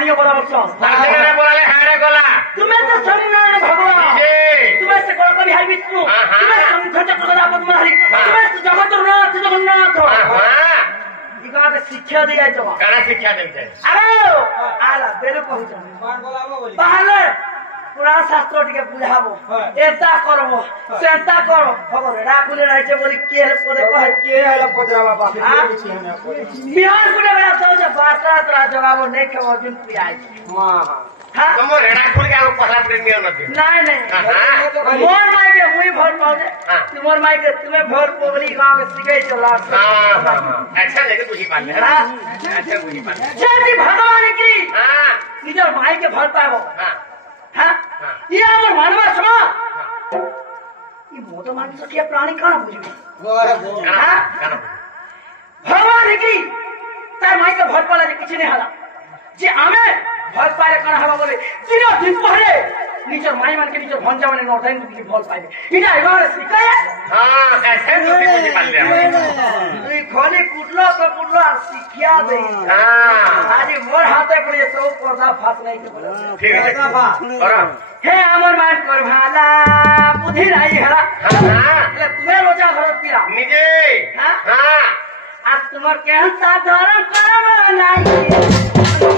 कहानी बड़ा बच्चा सारे बोले हारे गोला तुम्हें तो सत्यनारायण भगवान तुम्हें से कौन बिहारी विष्णु तुम्हें संघर्ष प्रदान तुम्हारी तुम्हें जगन्नाथ जगन्नाथ इका शिक्षा दिया तो कड़ा शिक्षा देते अरे आला बेलो पहुंच पहले पुराण शास्त्र टिके बुझाबो एता करबो सेता करो खबर राकुले रहते बोली के पदे कहे के आला पदरा बाबा बिहार कुले बड़ा तो बाटा तरा जवाब नहीं के अर्जुन पियाई मां हां तुम रेडा खुल के हम पहला प्रेमी न नहीं मोर माई के मुई भर पाओ तुमर माई के तुम्हें भर पोगली गांव के सिखे चला अच्छा लेके तू ही पाल ले अच्छा तू ही पाल जल्दी भगवान की हां निजर माई के भर पाबो हां हां ये हमर मानवा समा ये मोटो मानस के प्राणी काना बुझी हां भगवान की तार माई के भर पाला जे किछ नहीं हला जे आमे भर पाले काना हवा बोले दिनो दिन पहले निजर माई मान के निजर भंजा माने नोटाइन की भर पाइबे इना एबार सिकाया हां ऐसे तू ही पाल ले ई खोले कुटलो तो कुटलो सिखिया दे हां आज मोर हाथे पड़े तो पर्दा फाट नहीं के बोले ठीक है और हे अमर मान कर भाला बुद्धि राई हला हां ले तुम्हें रोजा भरत पिया निजे हां आज तुम्हार केहन साधारण करम नाही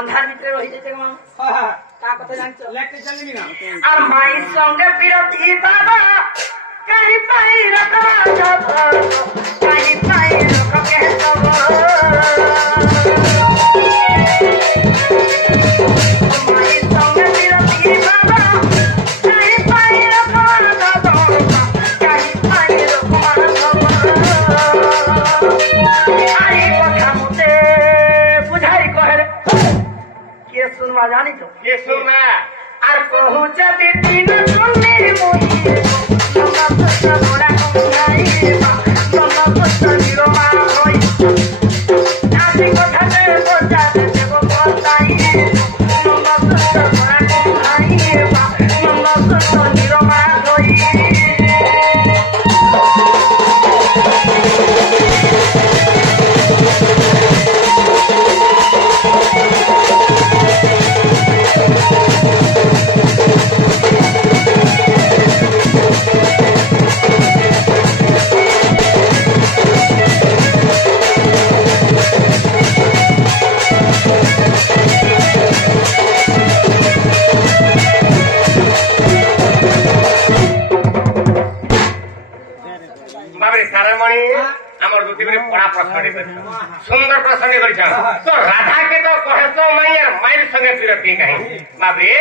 अंधार भीतर रही जेते मां का कथा जानछ लेके चलनी ना और माई संगे पिरती बाबा कहीं पाई रखवा जब कहीं पाई रख के सब माई संगे पिरती बाबा कहीं पाई रखवा जब कहीं पाई रखवा सब आई कथा मुते बुझाई कहले के सुनवा जानी तो ये सुन मैं और कहूं जब दिन सुनने मोही नमः पुत्र बोला कुंगाई नमः पुत्र निरोमा होई नाची को ठगे बोझा दे वो बोलताई नमः पुत्र बोला कुंगाई नमः पुत्र निरोमा होई बड़ा प्रश्न सुंदर प्रश्न तो राधा के तो कहे तो माइर संगे फिरती कहीं बाबे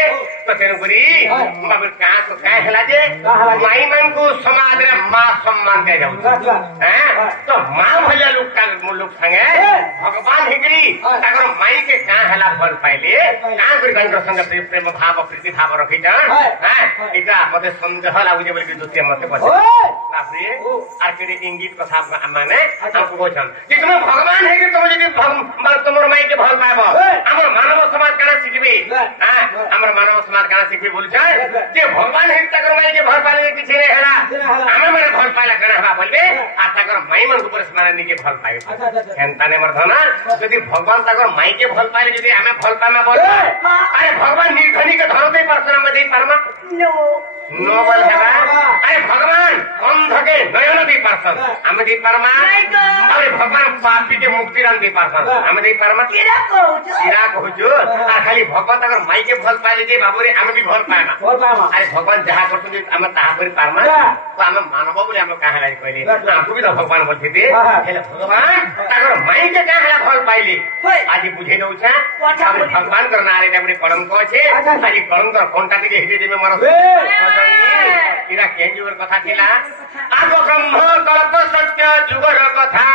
तो तेणुकरी बाबे क्या है जे माई मान को समाज रे माँ सम्मान दिया जाऊ तो माँ भैया लोग संगे भगवान हिगरी ताकर माई के क्या है फल पाइले क्या संगे प्रेम भाव प्रीति भाव रखी इटा मते संदेह लागुजे बोली द्वितीय मते बसे बाबे आर के इंगित कथा माने हमको बोचन कि तुम भगवान है कि तुम यदि तुमर माई के भल पाइबो हमर मानव समाज काना सिखबी हमर मानव समाज काना सिखबी बोल जाय जे भगवान है ताकर माई के भल पाइले किछि नै हेला हमें माने भल पाइला काना हवा बोलबे आ ताकर माई मन ऊपर से माने निके भल पाइबे हेनताने मर्धना यदि भगवान ताकर माई के भल पाइले यदि हमें भल पामा बोल अरे भगवान निर्धनी के धरते परसना में दे परमा नोबल है अरे भगवान अंध के नयन दे परसन हमें दे परमा अरे भगवान पापी के मुक्ति रान दे परसन हमें दे परमा किरा कहूछु आ खाली भगवान अगर माई के भल पाइले जे बाबू रे हमें भी भल पाएना अरे भगवान जहाँ करछन हम ताहा पर परमा तो आम मानव बोले आम क्या कहले आपको भी तो भगवान बोलते भगवान माई के क्या भल पाइले आज बुझे दौछा भगवान ना गोटे कलंक अच्छे आज कलंक कंटा टे हिटे देवे मोर इरा केन जुगर कथा थिला आग ब्रह्म कल्प सत्य जुगर कथा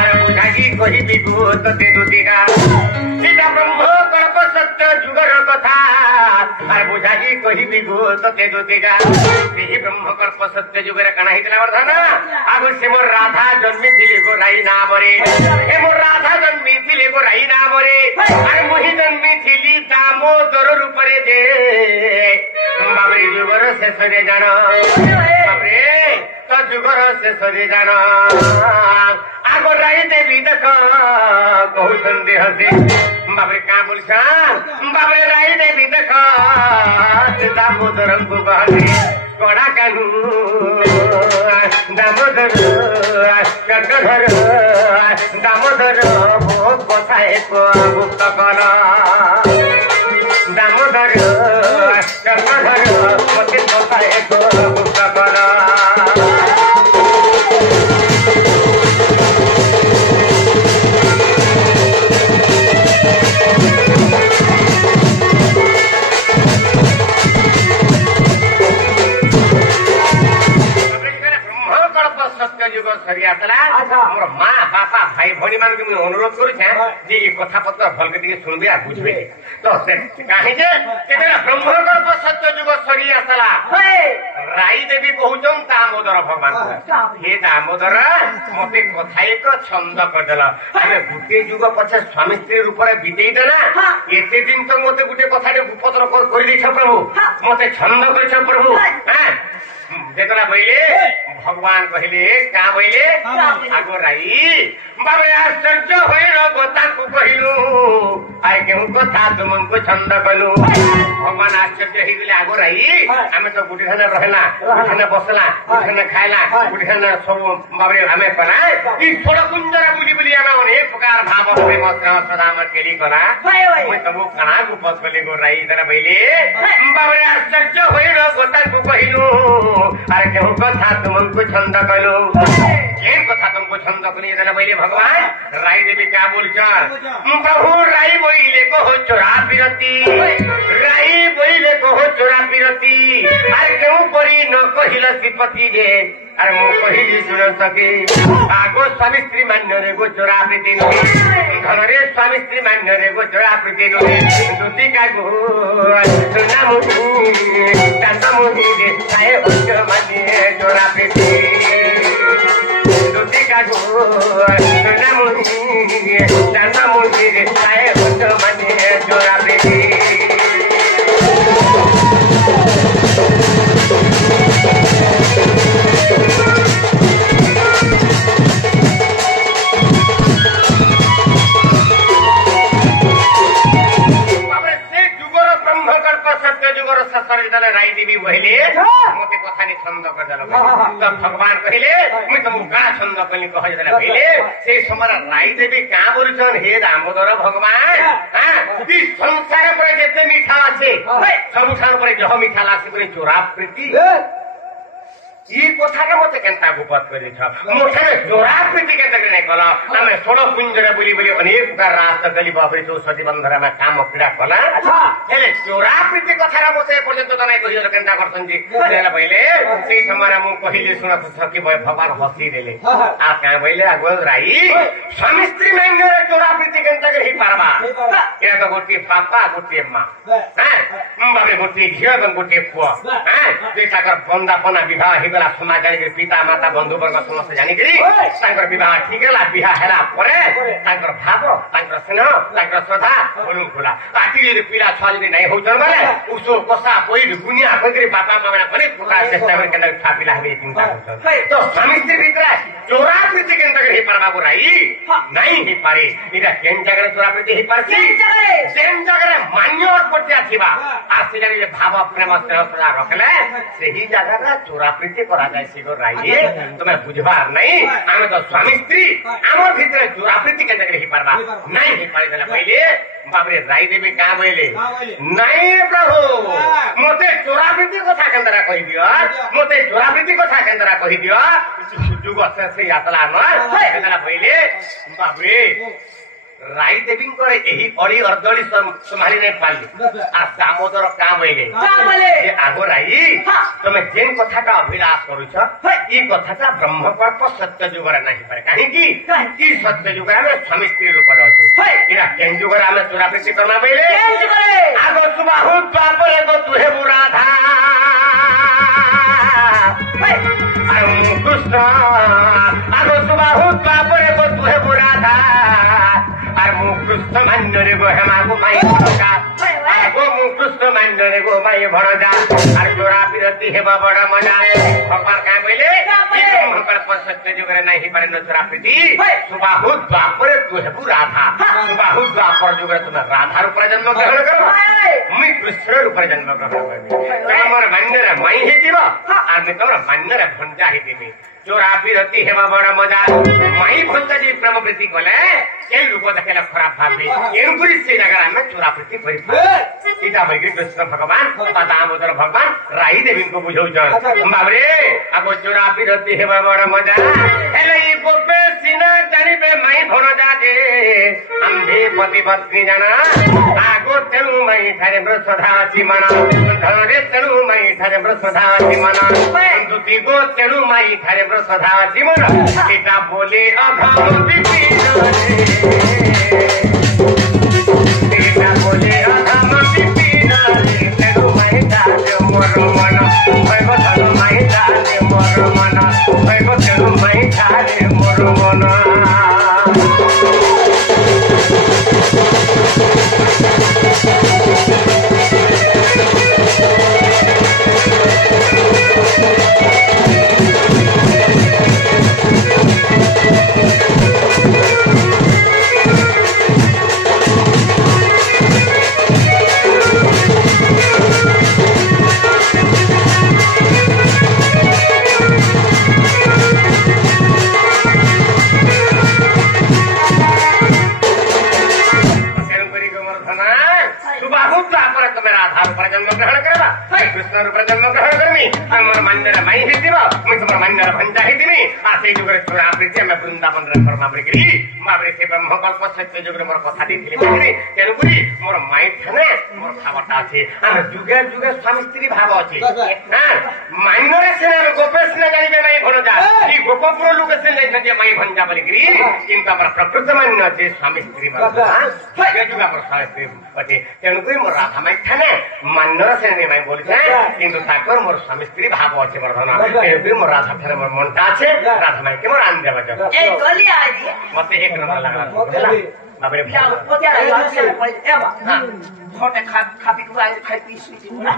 अरे बुझागी कहिबी गो तते दुतिगा सीता ब्रह्म कल्प सत्य जुगर कथा अरे बुझागी कहिबी गो तते दुतिगा सेही ब्रह्म कल्प सत्य जुगर काना हितला वर्धन आगु से मोर राधा जन्मी थिले गो राई नामरे हे मोर राधा जन्मी थिले गो राई नामरे अरे मोहि जन्मी थिली दामोदर रूपरे दे बाबरे जुगर शेष रे जान बाबरे तो जुगर शेष रे जान आगो राई देवी देख कहून देह से बाबरे क्या बोलछा बाबरे राई देवी देख दामोदर को कहते कड़ा कानू दामोदर चक्रधर दामोदर भोग कथा एक गुप्त कर दामोदर चक्रधर मते कथा एक गुप्त कर मोर माँ बापा भाई भणी मान के अनुरोध करुछे जे ये कथा पत्र भल के सुनबे आ बुझबे तो कहीं ब्रह्मकल्प सत्य जुग सरी आसला राई देवी कहूचन दामोदर भगवान हे दामोदर मते कथा एक छंद करदेल आमे गोटे जुग पछे स्वामी स्त्री रूप में बितेदेला एते दिन तो मते गोटे कथा गुपत्र कर देछ प्रभु मते छंद कर प्रभु जेतला बइले भगवान कहले का बइले आगो राई बाबे आश्चर्य होइल गोता को कहिलु आइ केहु कथा तुमको छंद कलु भगवान आश्चर्य ही गेले आगो राई हमें तो गुटी खाना रहला गुटी खाना बसला गुटी खाना खाइला गुटी खाना सब बाबरे हमें कला ई छोड़ कुंजरा बुली बुली आना अनेक प्रकार भाव होए मस्त्र सदाम केली कला मैं तब कना को पद कले गो राई जरा बइले बाबरे आश्चर्य होइल गोता को कहिलु अरे केहु कथा तुमको छंद कलु केन कथा तुमको छंद कली जरा बइले भगवान राई देवी क्या बोलछा प्रभु राई बोइले को चोरा पिरती राई बोइले को चोरा पिरती अरे क्यों परी न कहिल श्रीपति जे अरे मो कहिली सुन सके आगो स्वामी स्त्री मान्य रे गो चोरा प्रीति नुहे घर रे स्वामी स्त्री मान्य रे गो चोरा प्रीति नुहे दुती का गो सुना मुही दाता मुही रे आए उच्च मान्य चोरा प्रीति दुती का गो सुना मुही दाता मुही रे आए उच्च मान्य चोरा प्रीति राई देवी कहले मते कथा नि छंद करदेल तो भगवान कहले मुई तुम का छंद कली कहले कहले से समय राई देवी का बोलछन हे दामोदर भगवान हां ई संसार पर जते मीठा আছে सब ठार पर जह मीठा लासी पर चोरा प्रीति ये कथा के मते केनता गुपत करि छ मोठे चोरा प्रीति के तक नै कला हमें 16 कुंजरा बोली बोली अनेक प्रकार रास्ता गली बाबरे 64 बंधरा में काम पीड़ा कला हेले चोरा प्रीति कथा रा मते पर्यंत त नै कहियो केनता करछन जी देला पहिले सेही समय मु कहिले सुना सकी भगवान हसी देले आ का पहिले आगो राई स्वामी स्त्री मांगे चोरा प्रीति केनता के ही पारबा एरा तो गोटी पापा गोटी मां हां बाबरे गोटी झियो एवं गोटी पुआ हां जेटा कर बंदापना विवाह गला समाज के पिता माता बंधु वर्ग समस्त जानी करी तांकर विवाह ठीक है विवाह हेला परे तांकर भाव तांकर स्नेह तांकर श्रद्धा बोलू खुला आती रे पीला छाल ने नहीं होचन माने उसो कोसा कोई दुनिया कोई बापा मामा बने पुरा चेष्टा कर के छापिला हमें चिंता करछ तो स्वामी स्त्री भीतर चोरा प्रीति के अंदर ही परबा राई नहीं ही पारे इरा केन जगह चोरा प्रीति ही परसी सेम जगह मान्य और पटिया थिबा आसी जगह भाव प्रेम स्नेह श्रद्धा रखले सही जगह चोरा प्रीति करा जाए सिगो राई तुम्हें बुझबार नहीं आमे तो स्वामी स्त्री आमर भितर चोरा प्रीति के जगह ही पारबा नहीं ही पारे देला पहले बाबरे राई देवी का बोले नहीं प्रभु मते चोरा प्रीति कथा केंद्रा कहि दियो मते चोरा प्रीति कथा केंद्रा कहि दियो जुग से यातला न केंद्रा पहले बाबरे राई देवी करे एही अड़ी अर्दली संभाली नहीं पाली आ दामोदर का बोले आगो राई तुम जेन कथाटा अभिलाष करूछ ई कथाटा ब्रह्मकल्प सत्य जुगरे नहीं पारे काहे की ई सत्य जुगरे में स्वामी स्त्री रूप रे अछु इरा केन जुगरे में चोरा प्रीति करना बोले केन जुगरे आगो सुबाहु द्वापर गो तुहे बुराधा कृष्ण आगो सुबाहु द्वापर गो तुहे बुराधा कृष्ण मान्य रे गो हेमा गो माई भणजा गो कृष्ण मान्य रे गो माई भणजा और चोरा विरति हेबा बड़ा मजा भगवान का बोले ब्रह्मकल्प सत्य जुगरे नहीं पारे न चोरा प्रीति सुबाहु द्वापर तू हेबु राधा सुबाहु द्वापर जुगरे तुम राधा रूप जन्म ग्रहण करो मुई कृष्ण रूप जन्म ग्रहण करबी तमर मान्य रे माई हेतिबो आ मैं तमर मान्य रे भणजा हेतिबी चोरा विरति हेबा बड़ा मजा माई भणजा जी प्रेम प्रीति कले केन रूप देखेला खराब भाबी एन गुरी से जगह में चोरा प्रीति करि सीता भाई कृष्ण भगवान दामोदर भगवान राई देवी को बुझौ छ बाबरे आगो चोरा विरति हेबा बड़ा मजा हेले ई गोपे सीना जानिबे माई भणजा जे अंधे पति पत्नी जाना आगो तेनु माई थारे ब्रसधा अछि मन धरे तेनु माई थारे ब्रसधा अछि मन दुती गो तेनु माई थारे ब्रसधा अछि मन सीता बोले अघम बिपिन सीता बोले अघम बिपिन तेनु माई थारे मोर मन भइबो तेनु माई थारे मोर मन भइबो तेनु माई थारे मोर मन कृष्ण रूप जन्म ग्रहण करमी हमर मान्य माई हेतिबो मुई तुमर मान्य भंजा हेतिबी आ सेई जुगरे चोरा प्रीति में वृंदावन रे फरमा बरिकरी बाबरे से ब्रह्मकल्प सत्य जुगरे मोर कथा दिथिले बरिकरी तेनुपुरी मोर माई थने मोर भावटा अछि हम जुगे जुगे स्वामी स्त्री भाव अछि हां मान्य रे से गोपेश ने जानिबे माई भणजा ई गोपपुर लोक से नै जे माई भंजा बरिकरी किंतु हमर प्रकृत मान्य अछि स्वामी स्त्री भाव जुगे जुगे पर स्वामी स्त्री अछि तेनुपुरी मोर राधा माई थने मान्य से नै माई बोलछे किंतु ताकर मोर स्वामी स्त्री भाव अछि वर्धना तेनुपुरी मोर राधा थरे मोर मनटा अछि राधा माई के मोर आन देबा छ ए गली आइ मते एक नंबर लागला बाबरे या पोत्या आइ एबा हां छोटे खा पी खाइ पी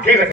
ठीक है।